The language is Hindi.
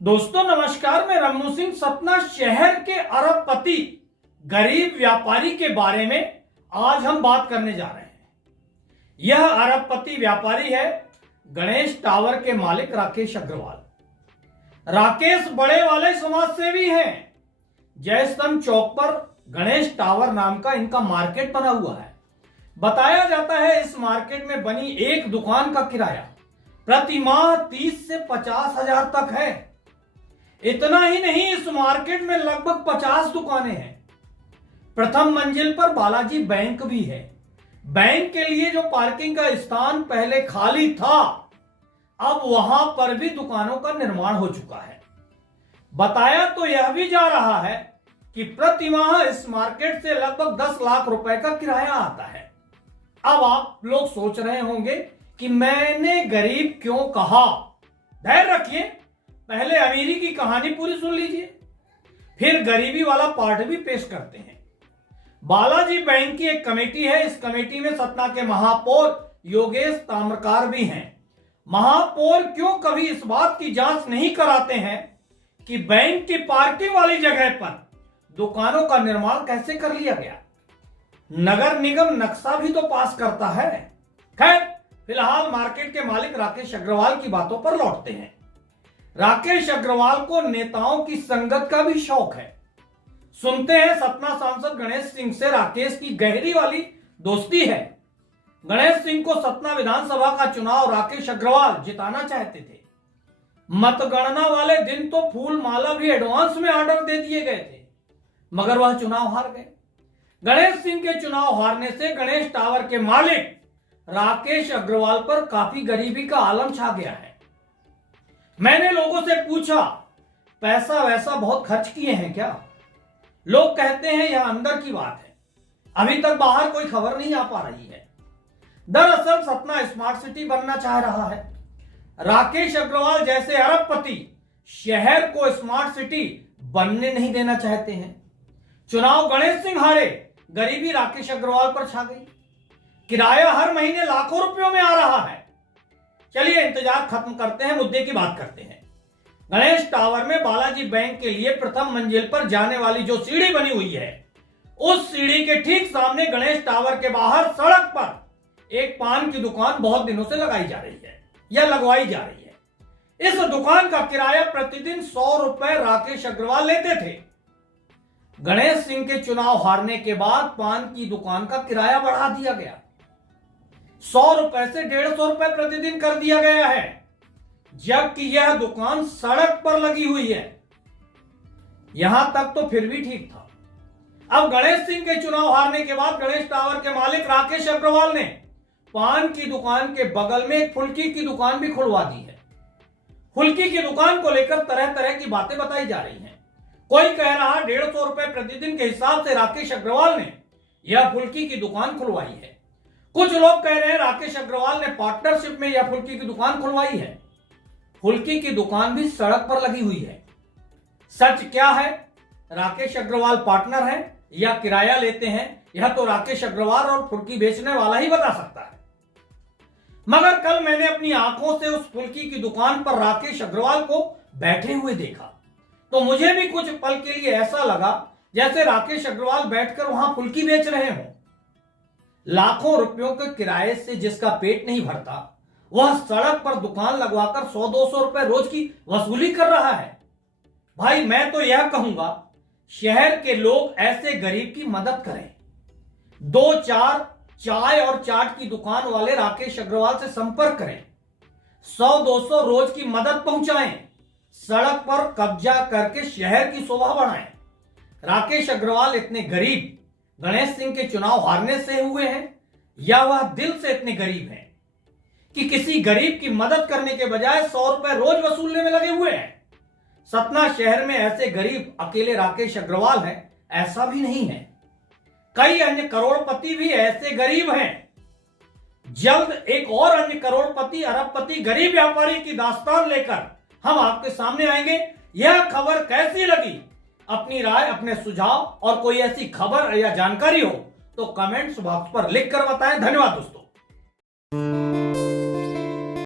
दोस्तों नमस्कार, मैं रमनू सिंह सतना शहर के अरबपति गरीब व्यापारी के बारे में आज हम बात करने जा रहे हैं। यह अरबपति व्यापारी है गणेश टावर के मालिक राकेश अग्रवाल। राकेश बड़े वाले समाज सेवी हैं। जयस्तंभ चौक पर गणेश टावर नाम का इनका मार्केट बना हुआ है। बताया जाता है इस मार्केट में बनी एक दुकान का किराया प्रति माह 30 से 50 हजार तक है। इतना ही नहीं, इस मार्केट में लगभग 50 दुकानें हैं। प्रथम मंजिल पर बालाजी बैंक भी है। बैंक के लिए जो पार्किंग का स्थान पहले खाली था, अब वहां पर भी दुकानों का निर्माण हो चुका है। बताया तो यह भी जा रहा है कि प्रति माह इस मार्केट से लगभग 10 लाख रुपए का किराया आता है। अब आप लोग सोच रहे होंगे कि मैंने गरीब क्यों कहा। धैर्य रखिए, पहले अमीरी की कहानी पूरी सुन लीजिए, फिर गरीबी वाला पार्ट भी पेश करते हैं। बालाजी बैंक की एक कमेटी है। इस कमेटी में सतना के महापौर योगेश ताम्रकार भी हैं। महापौर क्यों कभी इस बात की जांच नहीं कराते हैं कि बैंक की पार्किंग वाली जगह पर दुकानों का निर्माण कैसे कर लिया गया। नगर निगम नक्शा भी तो पास करता है। खैर, फिलहाल मार्केट के मालिक राकेश अग्रवाल की बातों पर लौटते हैं। राकेश अग्रवाल को नेताओं की संगत का भी शौक है। सुनते हैं सतना सांसद गणेश सिंह से राकेश की गहरी वाली दोस्ती है। गणेश सिंह को सतना विधानसभा का चुनाव राकेश अग्रवाल जिताना चाहते थे। मतगणना वाले दिन तो फूल माला भी एडवांस में ऑर्डर दे दिए गए थे, मगर वह चुनाव हार गए। गणेश सिंह के चुनाव हारने से गणेश टावर के मालिक राकेश अग्रवाल पर काफी गरीबी का आलम छा गया है। मैंने लोगों से पूछा, पैसा वैसा बहुत खर्च किए हैं क्या? लोग कहते हैं यह अंदर की बात है, अभी तक बाहर कोई खबर नहीं आ पा रही है। दरअसल सतना स्मार्ट सिटी बनना चाह रहा है। राकेश अग्रवाल जैसे अरबपति शहर को स्मार्ट सिटी बनने नहीं देना चाहते हैं। चुनाव गणेश सिंह हारे, गरीबी राकेश अग्रवाल पर छा गई। किराया हर महीने लाखों रुपयों में आ रहा है। चलिए इंतजार खत्म करते हैं, मुद्दे की बात करते हैं। गणेश टावर में बालाजी बैंक के लिए प्रथम मंजिल पर जाने वाली जो सीढ़ी बनी हुई है, उस सीढ़ी के ठीक सामने गणेश टावर के बाहर सड़क पर एक पान की दुकान बहुत दिनों से लगाई जा रही है या लगवाई जा रही है। इस दुकान का किराया प्रतिदिन 100 रुपए राकेश अग्रवाल लेते थे। गणेश सिंह के चुनाव हारने के बाद पान की दुकान का किराया बढ़ा दिया गया। 100 रुपए से 150 रुपए प्रतिदिन कर दिया गया है, जबकि यह दुकान सड़क पर लगी हुई है। यहां तक तो फिर भी ठीक था। अब गणेश सिंह के चुनाव हारने के बाद गणेश टावर के मालिक राकेश अग्रवाल ने पान की दुकान के बगल में एक फुल्की की दुकान भी खुलवा दी है। फुल्की की दुकान को लेकर तरह तरह की बातें बताई जा रही हैं। कोई कह रहा 150 रुपए प्रतिदिन के हिसाब से राकेश अग्रवाल ने यह फुल्की की दुकान खुलवाई है। कुछ लोग कह रहे हैं राकेश अग्रवाल ने पार्टनरशिप में यह फुल्की की दुकान खुलवाई है। फुल्की की दुकान भी सड़क पर लगी हुई है। सच क्या है? राकेश अग्रवाल पार्टनर है या किराया लेते हैं, यह तो राकेश अग्रवाल और फुल्की बेचने वाला ही बता सकता है। मगर कल मैंने अपनी आंखों से उस फुल्की की दुकान पर राकेश अग्रवाल को बैठे हुए देखा, तो मुझे भी कुछ पल के लिए ऐसा लगा जैसे राकेश अग्रवाल बैठकर वहां फुल्की बेच रहे हों। लाखों रुपयों के किराए से जिसका पेट नहीं भरता, वह सड़क पर दुकान लगवाकर 100-200 रुपए रोज की वसूली कर रहा है। भाई, मैं तो यह कहूंगा, शहर के लोग ऐसे गरीब की मदद करें। 2-4 चाय और चाट की दुकान वाले राकेश अग्रवाल से संपर्क करें। 100-200 रोज की मदद पहुंचाएं। सड़क पर कब्जा करके शहर की शोभा बढ़ाएं। राकेश अग्रवाल इतने गरीब गणेश सिंह के चुनाव हारने से हुए हैं, या वह दिल से इतने गरीब हैं कि किसी गरीब की मदद करने के बजाय 100 रुपए रोज वसूलने में लगे हुए हैं? सतना शहर में ऐसे गरीब अकेले राकेश अग्रवाल हैं, ऐसा भी नहीं है। कई अन्य करोड़पति भी ऐसे गरीब हैं। जल्द एक और अन्य करोड़पति अरबपति गरीब व्यापारी की दास्तान लेकर हम आपके सामने आएंगे। यह खबर कैसी लगी? अपनी राय, अपने सुझाव और कोई ऐसी खबर या जानकारी हो तो कमेंट्स बॉक्स पर लिख कर बताएं। धन्यवाद दोस्तों।